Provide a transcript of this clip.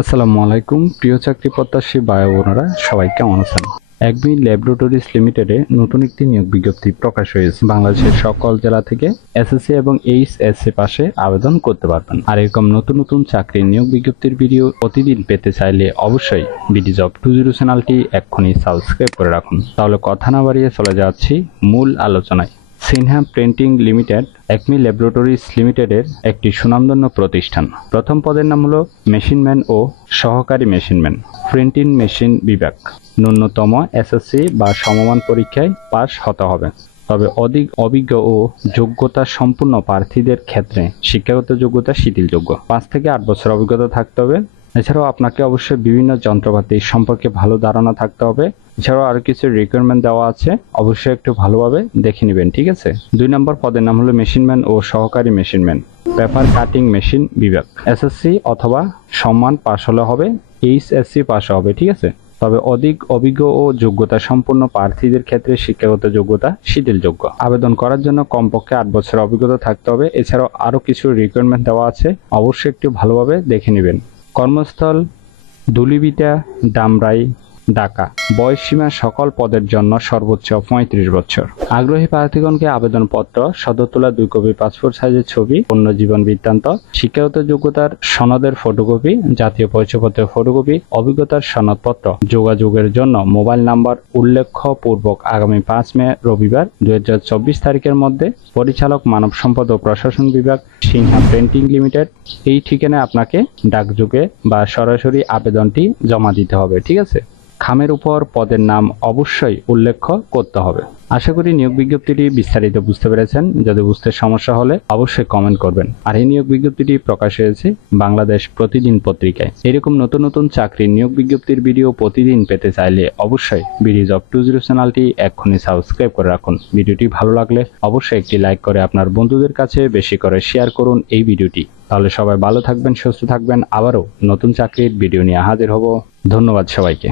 আসসালামু আলাইকুম প্রিয় চাকরি প্রত্যাশী ভাই বোনেরা, সবাই কেমন আছেন? একমি ল্যাবরেটরিজ লিমিটেডে নতুন একটি নিয়োগ বিজ্ঞপ্তি প্রকাশ হয়েছে। বাংলাদেশের সকল জেলা থেকে এসএসসি এবং এইচএসসি পাশে আবেদন করতে পারবেন। আর এরকম নতুন নতুন চাকরির নিয়োগ বিজ্ঞপ্তির ভিডিও প্রতিদিন পেতে চাইলে অবশ্যই বিডি জব 20 চ্যানেলটি এক্ষুনি সাবস্ক্রাইব করে রাখুন। তাহলে কথা না বাড়িয়ে চলে যাচ্ছি মূল আলোচনায়। Sinha printing limited Acme laboratories লিমিটেডের একটি সুনামধন্য প্রতিষ্ঠান। প্রথম পদের নাম হলো মেশিনম্যান ও সহকারী মেশিনম্যান, প্রিন্টিং মেশিন বিভাগ। ন্যূনতম এসএসসি বা সমমান পরীক্ষায় পাশ হতে হবে। তবে অধিক অভিজ্ঞ ও যোগ্যতা সম্পূর্ণ প্রার্থীদের ক্ষেত্রে শিক্ষাগত যোগ্যতা শিথিলযোগ্য। 5 থেকে 8 বছর অভিজ্ঞতা থাকতে হবে। এছাড়াও আপনাকে অবশ্যই বিভিন্ন যন্ত্রপাতি সম্পর্কে ভালো ধারণা থাকতে হবে। এছাড়াও আরো কিছু রিকোয়ারমেন্ট দেওয়া আছে, অবশ্যই একটু ভালোভাবে দেখে নেবেন, ঠিক আছে? 2 নম্বর পদের নাম হলো মেশিনম্যান ও সহকারী মেশিনম্যান, পেপার কাটিং মেশিন বিভাগ। এসএসসি অথবা সমান পাশ হলে হবে, এইচএসসি পাশ হবে, ঠিক আছে? তবে অধিক অভিজ্ঞ ও যোগ্যতা সম্পন্ন প্রার্থীদের ক্ষেত্রে শিক্ষাগত যোগ্যতা শিথিলযোগ্য। আবেদন করার জন্য কমপক্ষে 8 বছর অভিজ্ঞতা থাকতে হবে। এছাড়াও আরো কিছু রিকোয়ারমেন্ট দেওয়া আছে, অবশ্যই একটু ভালোভাবে দেখে নেবেন। কর্মস্থল ধুলিভিটা, ধামরাই, ঢাকা। বয়সসীমা সকল পদের জন্য সর্বোচ্চ 35 বছর। আগ্রহী প্রার্থীগণকে আবেদনপত্র, সদর তোলা 2 কপি পাসপোর্ট সাইজের ছবি, পূর্ণ জীবন বৃত্তান্ত, শিক্ষাগত যোগ্যতার সনদের ফটোকপি, জাতীয় পরিচয়পত্রের ফটোকপি, অভিজ্ঞতার সনদপত্র। যোগাযোগের জন্য মোবাইল নাম্বার উল্লেখপূর্বক আগামী 5 মে রবিবার 2024 তারিখের মধ্যে পরিচালক মানব সম্পদ ও প্রশাসন বিভাগ, সিনহা প্রিন্টিং লিমিটেড, এই ঠিকানায় আপনাকে ডাকযোগে বা সরাসরি আবেদনটি জমা দিতে হবে, ঠিক আছে? খামের উপর পদের নাম অবশ্যই উল্লেখ করতে হবে। আশা করি নিয়োগ বিজ্ঞপ্তিটি বিস্তারিত বুঝতে পেরেছেন। যদি বুঝতে সমস্যা হলে অবশ্যই কমেন্ট করবেন। আর এই নিয়োগ বিজ্ঞপ্তিটি প্রকাশ হয়েছে বাংলাদেশ প্রতিদিন পত্রিকায়। এরকম নতুন নতুন চাকরির নিয়োগ বিজ্ঞপ্তির ভিডিও প্রতিদিন পেতে চাইলে অবশ্যই বিডি জব 20 চ্যানেলটি এক্ষুনি সাবস্ক্রাইব করে রাখুন। ভিডিওটি ভালো লাগলে অবশ্যই একটি লাইক করে আপনার বন্ধুদের কাছে বেশি করে শেয়ার করুন এই ভিডিওটি। তাহলে সবাই ভালো থাকবেন, সুস্থ থাকবেন। আবারও নতুন চাকরির ভিডিও নিয়ে হাজির হব। ধন্যবাদ সবাইকে।